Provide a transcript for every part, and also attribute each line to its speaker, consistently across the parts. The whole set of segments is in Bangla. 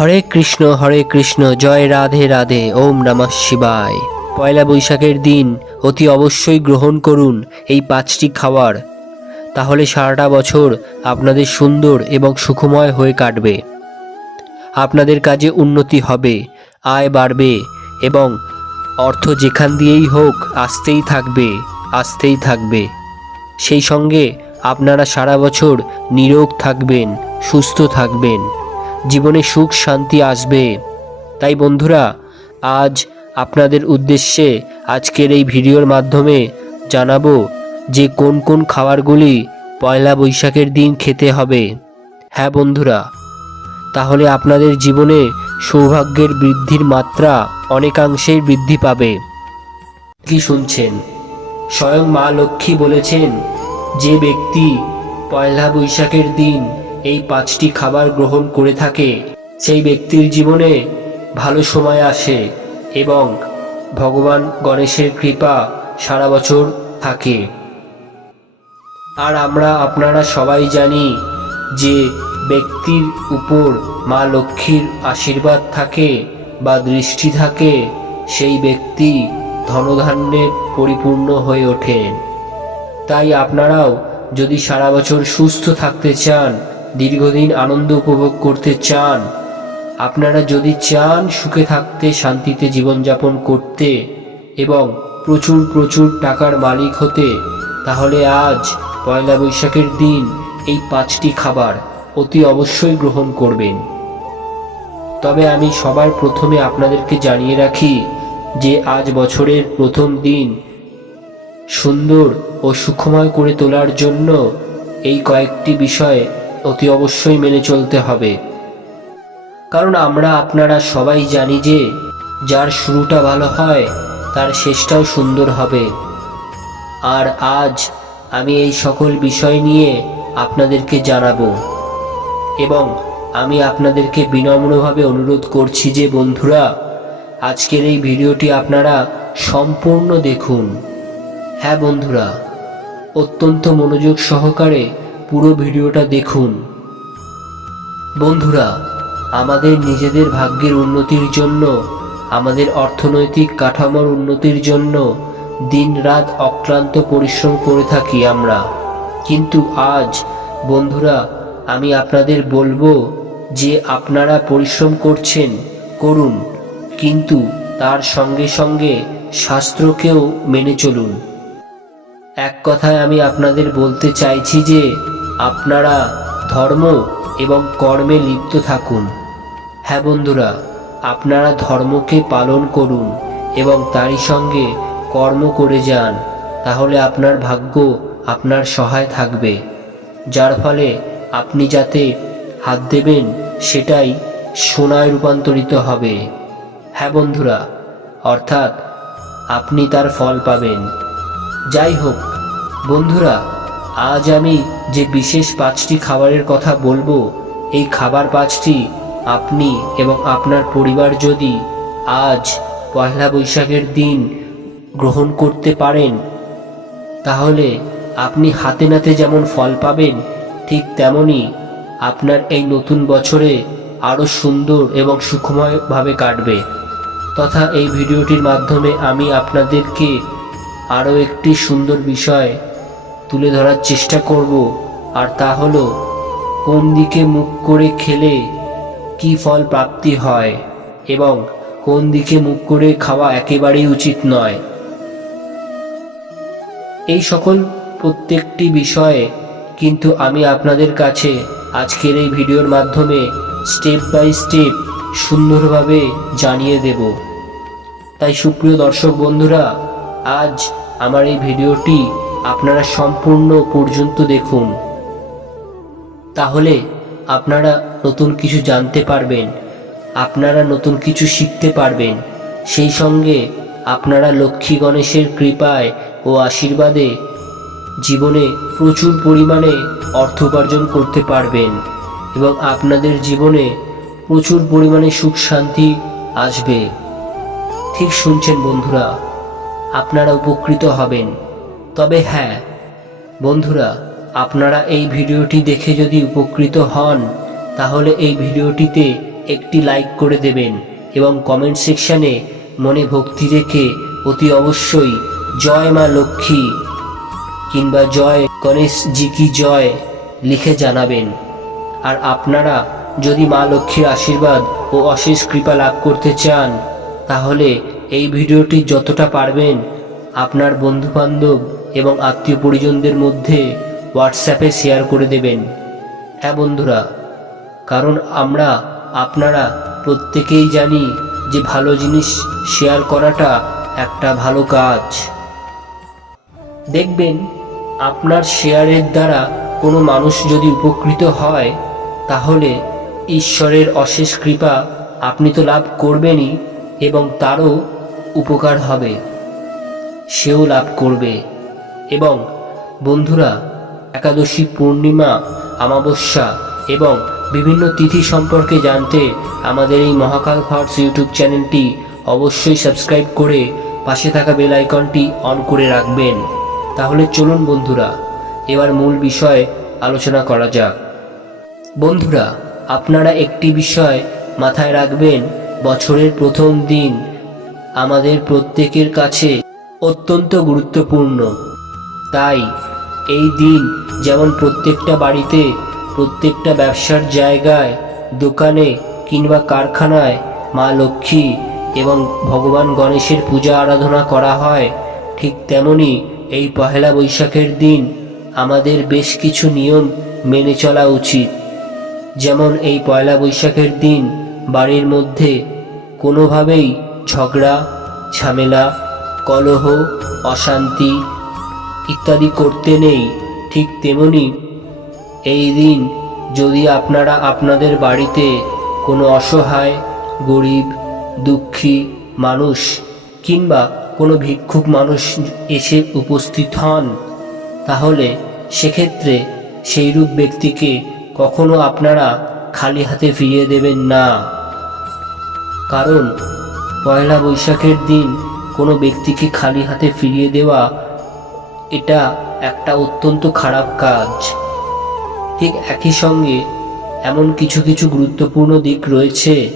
Speaker 1: হরে কৃষ্ণ হরে কৃষ্ণ, জয় রাধে রাধে, ওম নমঃ শিবায়। পয়লা বৈশাখের দিন অতি অবশ্যই গ্রহণ করুন এই পাঁচটি খাবার তাহলে সারাটা বছর আপনাদের সুন্দর এবং সুখময় হয়ে কাটবে। আপনাদের কাজে উন্নতি হবে, আয় বাড়বে এবং অর্থ যেখান দিয়েই হোক আসতেই থাকবে আসতেই থাকবে। সেই সঙ্গে আপনারা সারা বছর নিরোগ থাকবেন, সুস্থ থাকবেন। জীবনে সুখ, শান্তি আসবে। তাই বন্ধুরা, আজ আপনাদের উদ্দেশ্যে আজকের এই ভিডিওর মাধ্যমে জানাব যে কোন কোন খাবারগুলি পয়লা বৈশাখের দিন খেতে হবে। হ্যাঁ বন্ধুরা, তাহলে আপনাদের জীবনে সৌভাগ্যের বৃদ্ধির মাত্রা অনেকাংশেই বৃদ্ধি পাবে। কি শুনছেন? স্বয়ং মা লক্ষ্মী বলেছেন যে ব্যক্তি পয়লা বৈশাখের দিন এই পাঁচটি খাবার গ্রহণ করে থাকে। সেই ব্যক্তির জীবনে ভালো সময় আসে এবং ভগবান গণেশের কৃপা সারা বছর থাকে। আর আমরা, আপনারা সবাই জানি যে ব্যক্তির উপর মা লক্ষ্মীর আশীর্বাদ থাকে বা দৃষ্টি থাকে, সেই ব্যক্তি ধনধান্যে পরিপূর্ণ হয়ে ওঠে। তাই আপনারাও যদি সারা বছর সুস্থ থাকতে চান দীর্ঘদিন আনন্দ উপভোগ করতে চান, আপনারা যদি চান সুখে থাকতে, শান্তিতে জীবনযাপন করতে এবং প্রচুর প্রচুর টাকার মালিক হতে, তাহলে আজ পয়লা বৈশাখের দিন এই পাঁচটি খাবার অতি অবশ্যই গ্রহণ করবেন। তবে আমি সবার প্রথমে আপনাদেরকে জানিয়ে রাখি যে আজ বছরের প্রথম দিন সুন্দর ও সুখময় করে তোলার জন্য এই কয়েকটি বিষয় অতি অবশ্যই মেনে চলতে হবে। কারণ আমরা আপনারা সবাই জানি যে, যার শুরুটা ভালো হয়, তার শেষটাও সুন্দর হবে। আর আজ আমি এই সকল বিষয় নিয়ে আপনাদেরকে জানাব। এবং আমি আপনাদেরকে বিনম্রভাবে অনুরোধ করছি যে, বন্ধুরা, আজকের এই ভিডিওটি আপনারা সম্পূর্ণ দেখুন। হ্যাঁ বন্ধুরা, অত্যন্ত মনোযোগ সহকারে পুরো ভিডিওটা দেখুন। বন্ধুরা, আমাদের নিজেদের ভাগ্যের উন্নতির জন্য, আমাদের অর্থনৈতিক কাঠামোর উন্নতির জন্য দিন রাত অক্লান্ত পরিশ্রম করে থাকি আমরা। কিন্তু আজ, বন্ধুরা, আমি আপনাদের বলব যে আপনারা পরিশ্রম করছেন, করুন, কিন্তু তার সঙ্গে সঙ্গে শাস্ত্রকেও মেনে চলুন। এক কথায় আমি আপনাদের বলতে চাইছি যে আপনারা ধর্ম এবং কর্মে লিপ্ত থাকুন। হ্যাঁ বন্ধুরা, আপনারা ধর্মকে পালন করুন এবং তারই সঙ্গে কর্ম করে যান, তাহলে আপনার ভাগ্য আপনার সহায় থাকবে। যার ফলে আপনি যাতে হাত দেবেন, সেটাই সোনায় রূপান্তরিত হবে। হ্যাঁ বন্ধুরা, অর্থাৎ আপনি তার ফল পাবেন। যাই হোক, বন্ধুরা আজ আমি যে বিশেষ পাঁচটি খাবারের কথা বলব, এই খাবার পাঁচটি আপনি এবং আপনার পরিবার যদি আজ পয়লা বৈশাখের দিন গ্রহণ করতে পারেন, তাহলে আপনি হাতে নাতে যেমন ফল পাবেন, ঠিক তেমনই আপনার এই নতুন বছরে আরও সুন্দর এবং সুখময়ভাবে কাটবে। তথা এই ভিডিওটির মাধ্যমে আমি আপনাদেরকে আরও একটি সুন্দর বিষয় তুলে ধরার চেষ্টা করব। আর তা হলো, কোন দিকে মুখ করে খেলে কি ফল প্রাপ্তি হয় এবং কোন দিকে মুখ করে খাওয়া একেবারেই উচিত নয়। এই সকল প্রত্যেকটি বিষয়ে কিন্তু আমি আপনাদের কাছে আজকের এই ভিডিওর মাধ্যমে স্টেপ বাই স্টেপ সুন্দরভাবে জানিয়ে দেব। তাই সুপ্রিয় দর্শক বন্ধুরা, আজ আমার এই ভিডিওটি আপনারা সম্পূর্ণ পর্যন্ত দেখুন। তাহলে আপনারা নতুন কিছু জানতে পারবেন, আপনারা নতুন কিছু শিখতে পারবেন। সেই সঙ্গে আপনারা লক্ষ্মী গণেশের কৃপায় ও আশীর্বাদে জীবনে প্রচুর পরিমাণে অর্থ উপার্জন করতে পারবেন এবং আপনাদের জীবনে প্রচুর পরিমাণে সুখ শান্তি আসবে। ঠিক শুনছেন বন্ধুরা, আপনারা উপকৃত হবেন। তবে হ্যাঁ বন্ধুরা, আপনারা এই ভিডিওটি দেখে যদি উপকৃত হন, তাহলে এই ভিডিওটিতে একটি লাইক করে দেবেন এবং কমেন্ট সেকশানে মনে ভক্তি রেখে অতি অবশ্যই জয় মা লক্ষ্মী কিংবা জয় গণেশ জি কি জয় লিখে জানাবেন। আর আপনারা যদি মা লক্ষ্মীর আশীর্বাদ ও অশেষ কৃপা লাভ করতে চান, তাহলে এই ভিডিওটি যতটা পারবেন আপনার বন্ধুবান্ধব এবং আত্মীয় পরিজনদের মধ্যে হোয়াটসঅ্যাপে শেয়ার করে দেবেন। হ্যাঁ বন্ধুরা, কারণ আমরা, আপনারা প্রত্যেকেই জানি যে ভালো জিনিস শেয়ার করাটা একটা ভালো কাজ। দেখবেন, আপনার শেয়ারের দ্বারা কোনো মানুষ যদি উপকৃত হয়, তাহলে ঈশ্বরের অশেষ কৃপা আপনি তো লাভ করবেনই এবং তারও উপকার হবে। সেও লাভ করবে। এবং বন্ধুরা, একাদশী পূর্ণিমা, অমাবস্যা এবং বিভিন্ন তিথি সম্পর্কে জানতে আমাদের এই মহাকাল ফার্স ইউটিউব চ্যানেলটি অবশ্যই সাবস্ক্রাইব করে পাশে থাকা বেল আইকনটি অন করে রাখবেন। তাহলে চলুন বন্ধুরা, এবার মূল বিষয় আলোচনা করা যাক। বন্ধুরা, আপনারা একটি বিষয় মাথায় রাখবেন, বছরের প্রথম দিন আমাদের প্রত্যেকের কাছে অত্যন্ত গুরুত্বপূর্ণ। তাই এই দিন যেমন প্রত্যেকটা বাড়িতে, প্রত্যেকটা ব্যবসার জায়গায়, দোকানে কিংবা কারখানায় মা লক্ষ্মী এবং ভগবান গণেশের পূজা আরাধনা করা হয়, ঠিক তেমনি এই পহেলা বৈশাখের দিন আমাদের বেশ কিছু নিয়ম মেনে চলা উচিত। যেমন এই পয়লা বৈশাখের দিন বাড়ির মধ্যে কোনোভাবেই ঝগড়া, ঝামেলা, কলহ, অশান্তি ইত্যাদি করতে নেই, ঠিক তেমনি এই দিন যদি আপনারা আপনাদের বাড়িতে কোনো অসহায়, গরিব, দুঃখী মানুষ কিংবা কোনো ভিক্ষুক মানুষ এসে উপস্থিত হন, তাহলে সেক্ষেত্রে সেইরূপ ব্যক্তিকে কখনো আপনারা খালি হাতে ফিরিয়ে দেবেন না। কারণ পয়লা বৈশাখের দিন কোনো ব্যক্তিকে খালি হাতে ফিরিয়ে দেওয়া এটা একটা অত্যন্ত খারাপ কাজ। ঠিক একই সঙ্গে এমন কিছু কিছু গুরুত্বপূর্ণ দিক রয়েছে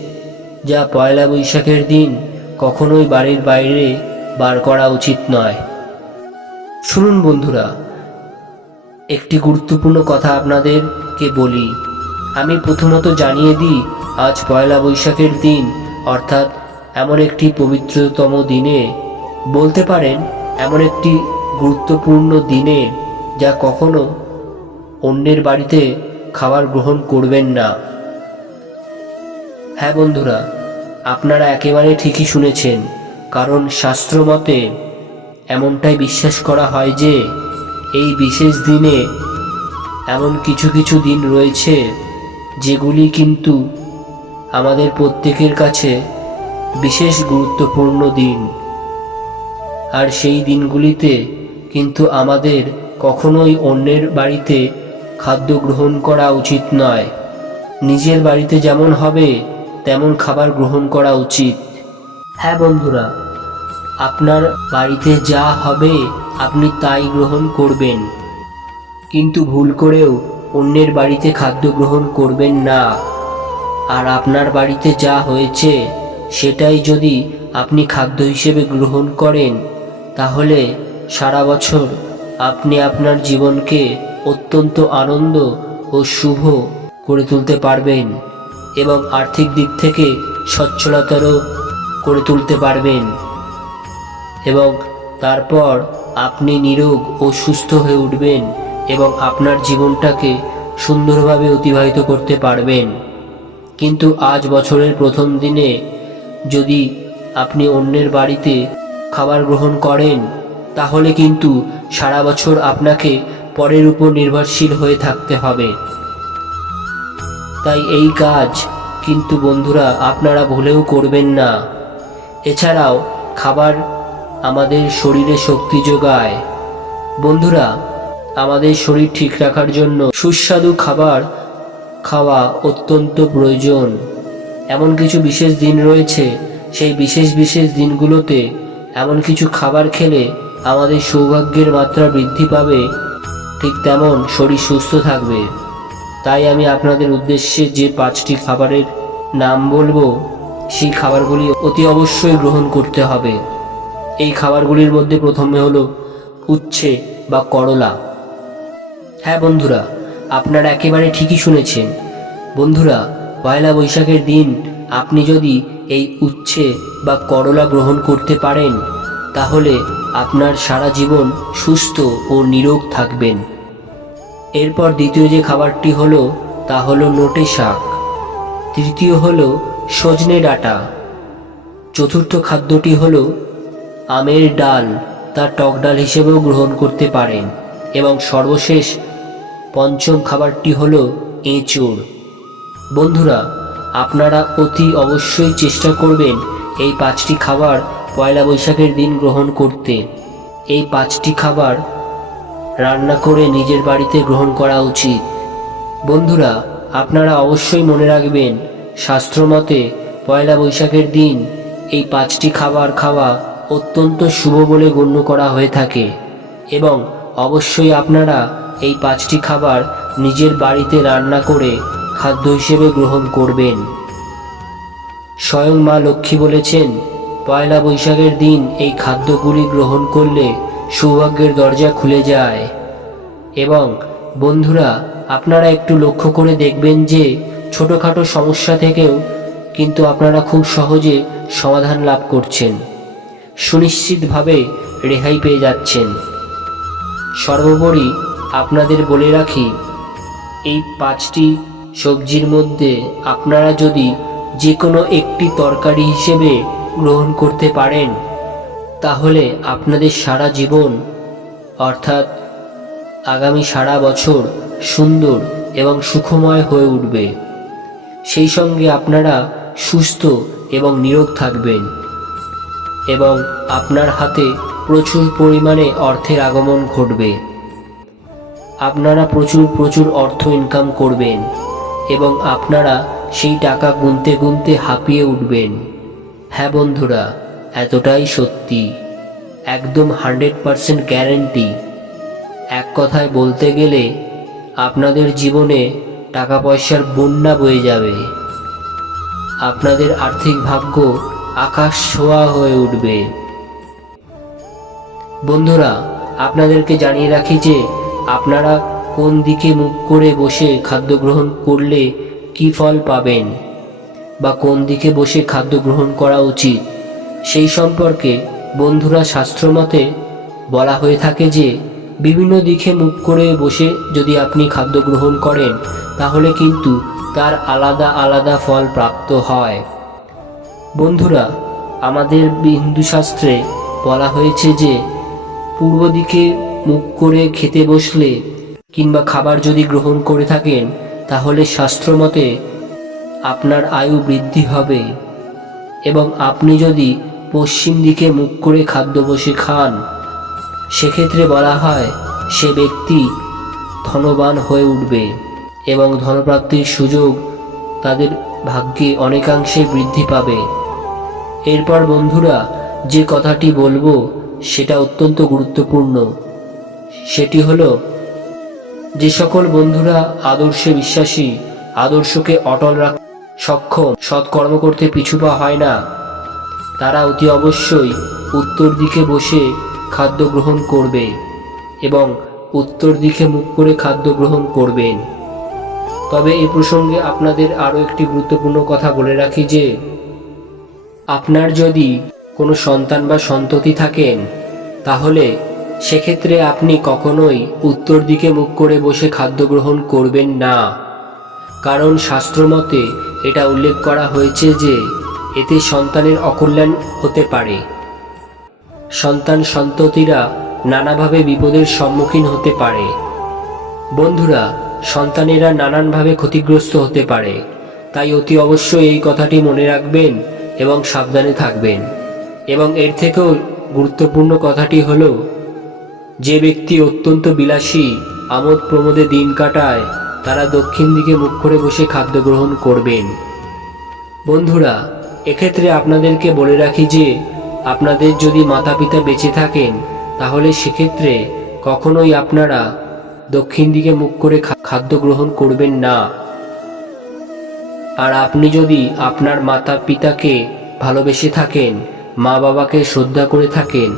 Speaker 1: যা পয়লা বৈশাখের দিন কখনোই বাড়ির বাইরে বার করা উচিত নয়। শুনুন বন্ধুরা, একটি গুরুত্বপূর্ণ কথা আপনাদেরকে বলি। আমি প্রথমত জানিয়ে দিই, আজ পয়লা বৈশাখের দিন, অর্থাৎ এমন একটি পবিত্রতম দিনে, বলতে পারেন, এমন একটি গুরুত্বপূর্ণ দিনে যা কখনো অন্যের বাড়িতে খাবার গ্রহণ করবেন না। হ্যাঁ বন্ধুরা, আপনারা একেবারে ঠিকই শুনেছেন, কারণ শাস্ত্র মতে এমনটাই বিশ্বাস করা হয় যে, এই বিশেষ দিনে এমন কিছু কিছু দিন রয়েছে, যেগুলি কিন্তু আমাদের প্রত্যেকের কাছে বিশেষ গুরুত্বপূর্ণ দিন। আর সেই দিনগুলিতে কিন্তু আমাদের কখনোই অন্যের বাড়িতে খাদ্য গ্রহণ করা উচিত নয়। নিজের বাড়িতে যেমন হবে, তেমন খাবার গ্রহণ করা উচিত। হ্যাঁ বন্ধুরা, আপনার বাড়িতে যা হবে, আপনি তাই গ্রহণ করবেন। কিন্তু ভুল করেও অন্যের বাড়িতে খাদ্য গ্রহণ করবেন না। আর আপনার বাড়িতে যা হয়েছে, সেটাই যদি আপনি খাদ্য হিসেবে গ্রহণ করেন, তাহলে সারা বছর আপনি আপনার জীবনকে অত্যন্ত আনন্দ ও শুভ করে তুলতে পারবেন এবং আর্থিক দিক থেকে সচ্ছলতারও করে তুলতে পারবেন। এবং তারপর আপনি নিরোগ ও সুস্থ হয়ে উঠবেন এবং আপনার জীবনটাকে সুন্দরভাবে অতিবাহিত করতে পারবেন। কিন্তু আজ বছরের প্রথম দিনে যদি আপনি অন্যের বাড়িতে খাবার গ্রহণ করেন তাহলে কিন্তু সারা বছর আপনাকে পরের উপর নির্ভরশীল হয়ে থাকতে হবে। তাই এই কাজ কিন্তু বন্ধুরা আপনারা ভুলেও করবেন না। এছাড়াও খাবার আমাদের শরীরে শক্তি যোগায়। বন্ধুরা, আমাদের শরীর ঠিক রাখার জন্য সুস্বাদু খাবার খাওয়া অত্যন্ত প্রয়োজন। এমন কিছু বিশেষ দিন রয়েছে, সেই বিশেষ বিশেষ দিনগুলোতে এমন কিছু খাবার খেলে আমাদের সৌভাগ্যের মাত্রা বৃদ্ধি পাবে, ঠিক তেমন শরীর সুস্থ থাকবে। তাই আমি আপনাদের উদ্দেশ্যে যে পাঁচটি খাবারের নাম বলব, সেই খাবারগুলি অতি অবশ্যই গ্রহণ করতে হবে। এই খাবারগুলির মধ্যে প্রথমে হলো উচ্ছে বা করলা। হ্যাঁ বন্ধুরা, আপনারা একেবারে ঠিকই শুনেছেন। বন্ধুরা, পয়লা বৈশাখের দিন আপনি যদি এই উচ্ছে বা করলা গ্রহণ করতে পারেন তাহলে আপনার সারা জীবন সুস্থ ও নিরোগ থাকবেন। এরপর দ্বিতীয় যে খাবারটি হলো, তা হলো নোটে শাক। তৃতীয় হলো সজনে ডাঁটা। চতুর্থ খাদ্যটি হলো আমের ডাল, তা টক ডাল হিসেবেও গ্রহণ করতে পারেন। এবং সর্বশেষ পঞ্চম খাবারটি হলো এঁচোড়। বন্ধুরা, আপনারা অতি অবশ্যই চেষ্টা করবেন এই পাঁচটি খাবার পয়লা বৈশাখের দিন গ্রহণ করতে। এই পাঁচটি খাবার রান্না করে নিজের বাড়িতে গ্রহণ করা উচিত। বন্ধুরা, আপনারা অবশ্যই মনে রাখবেন শাস্ত্রমতে পয়লা বৈশাখের দিন এই পাঁচটি খাবার খাওয়া অত্যন্ত শুভ বলে গণ্য করা হয়ে থাকে এবং অবশ্যই আপনারা এই পাঁচটি খাবার নিজের বাড়িতে রান্না করে খাদ্য হিসেবে গ্রহণ করবেন। স্বয়ং মা লক্ষ্মী বলেছেন পয়লা বৈশাখের দিন এই খাদ্যগুলি গ্রহণ করলে সৌভাগ্যের দরজা খুলে যায়। এবং বন্ধুরা, আপনারা একটু লক্ষ্য করে দেখবেন যে ছোটোখাটো সমস্যা থেকেও কিন্তু আপনারা খুব সহজে সমাধান লাভ করছেন। সুনিশ্চিতভাবে রেহাই পেয়ে যাচ্ছেন। সর্বোপরি আপনাদের বলে রাখি, এই পাঁচটি সবজির মধ্যে আপনারা যদি যে কোনো একটি তরকারি হিসেবে গ্রহণ করতে পারেন, তাহলে আপনাদের সারা জীবন, অর্থাৎ আগামী সারা বছর সুন্দর এবং সুখময় হয়ে উঠবে। সেই সঙ্গে আপনারা সুস্থ এবং নিরোগ থাকবেন এবং আপনার হাতে প্রচুর পরিমাণে অর্থের আগমন ঘটবে। আপনারা প্রচুর প্রচুর অর্থ ইনকাম করবেন এবং আপনারা সেই টাকা গুনতে গুনতে হাঁপিয়ে উঠবেন। হ্যাঁ বন্ধুরা, এতটাই সত্যি। একদম হান্ড্রেড পারসেন্ট গ্যারেন্টি এক কথায় বলতে গেলে, আপনাদের জীবনে টাকা পয়সার বন্যা বয়ে যাবে। আপনাদের আর্থিক ভাগ্য আকাশ ছোঁয়া হয়ে উঠবে। বন্ধুরা, আপনাদেরকে জানিয়ে রাখি যে, আপনারা কোন দিকে মুখ করে বসে খাদ্য গ্রহণ করলে কি ফল পাবেন? বা কোন দিকে বসে খাদ্য গ্রহণ করা উচিত, সেই সম্পর্কে বন্ধুরা শাস্ত্রমতে বলা হয়ে থাকে যে, বিভিন্ন দিকে মুখ করে বসে যদি আপনি খাদ্য গ্রহণ করেন, তাহলে কিন্তু তার আলাদা আলাদা ফল প্রাপ্ত হয়। বন্ধুরা, আমাদের হিন্দু শাস্ত্রে বলা হয়েছে যে, পূর্ব দিকে মুখ করে খেতে বসলে কিংবা খাবার যদি গ্রহণ করে থাকেন, তাহলে শাস্ত্রমতে আপনার আয়ু বৃদ্ধি হবে এবং আপনি যদি পশ্চিম দিকে মুখ করে খাদ্য বসে খান, সেক্ষেত্রে বলা হয় সে ব্যক্তি ধনবান হয়ে উঠবে এবং ধনপ্রাপ্তির সুযোগ তাদের ভাগ্যে অনেকাংশে বৃদ্ধি পাবে। এরপর বন্ধুরা, যে কথাটি বলব, সেটা অত্যন্ত গুরুত্বপূর্ণ। সেটি হলো, যে সকল বন্ধুরা আদর্শে বিশ্বাসী, আদর্শকে অটল রাখ সক্ষম, সৎকর্ম করতে পিছুপা হয় না। তারা অতি অবশ্যই উত্তর দিকে বসে খাদ্য গ্রহণ করবে এবং উত্তর দিকে মুখ করে খাদ্য গ্রহণ করবেন। তবে এই প্রসঙ্গে আপনাদের আরও একটি গুরুত্বপূর্ণ কথা বলে রাখি যে, আপনার যদি কোনো সন্তান বা সন্ততি থাকেন, তাহলে সেক্ষেত্রে আপনি কখনোই উত্তর দিকে মুখ করে বসে খাদ্য গ্রহণ করবেন না। কারণ শাস্ত্রমতে এটা উল্লেখ করা হয়েছে যে, এতে সন্তানের অকল্যাণ হতে পারে। সন্তান সন্ততিরা নানাভাবে বিপদের সম্মুখীন হতে পারে। বন্ধুরা, সন্তানেরা নানানভাবে ক্ষতিগ্রস্ত হতে পারে। তাই অতি অবশ্যই এই কথাটি মনে রাখবেন এবং সাবধানে থাকবেন। এবং এর থেকেও গুরুত্বপূর্ণ কথাটি হলো, যে ব্যক্তি অত্যন্ত বিলাসী, আমোদ প্রমোদে দিন কাটায় তারা দক্ষিণ দিকে মুখ করে বসে খাদ্য গ্রহণ করবেন। বন্ধুরা, এক্ষেত্রে আপনাদেরকে বলে রাখি যে, আপনাদের যদি মাতা পিতা বেঁচে থাকেন, তাহলে সেক্ষেত্রে কখনোই আপনারা দক্ষিণ দিকে মুখ করে খাদ্য গ্রহণ করবেন না। আর আপনি যদি আপনার মাতা পিতাকে ভালোবেসে থাকেন মা বাবাকে শ্রদ্ধা করে থাকেন,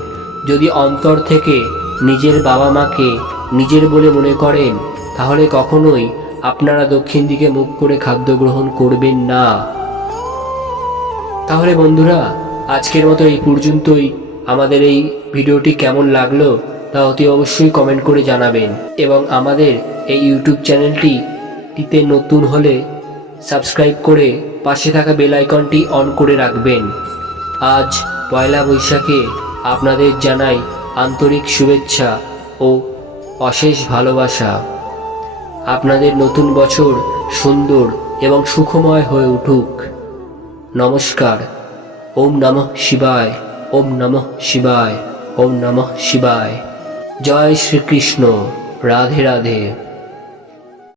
Speaker 1: যদি অন্তর থেকে নিজের বাবা মাকে নিজের বলে মনে করেন তাহলে কখনোই আপনারা দক্ষিণ দিকে মুখ করে খাদ্য গ্রহণ করবেন না। তাহলে বন্ধুরা, আজকের মতো এই পর্যন্তই। আমাদের এই ভিডিওটি কেমন লাগল তা অতি অবশ্যই কমেন্ট করে জানাবেন। এবং আমাদের এই ইউটিউব চ্যানেলটি টিতে নতুন হলে সাবস্ক্রাইব করে পাশে থাকা বেল আইকনটি অন করে রাখবেন। আজ পয়লা বৈশাখে আপনাদের জানাই আন্তরিক শুভেচ্ছা ও অশেষ ভালোবাসা। আপনাদের নতুন বছর সুন্দর এবং সুখময় হয়ে উঠুক। নমস্কার। ওম নমঃ শিবায়। ওম নমঃ শিবায়। ওম নমঃ শিবায়। জয় শ্রীকৃষ্ণ। রাধে রাধে।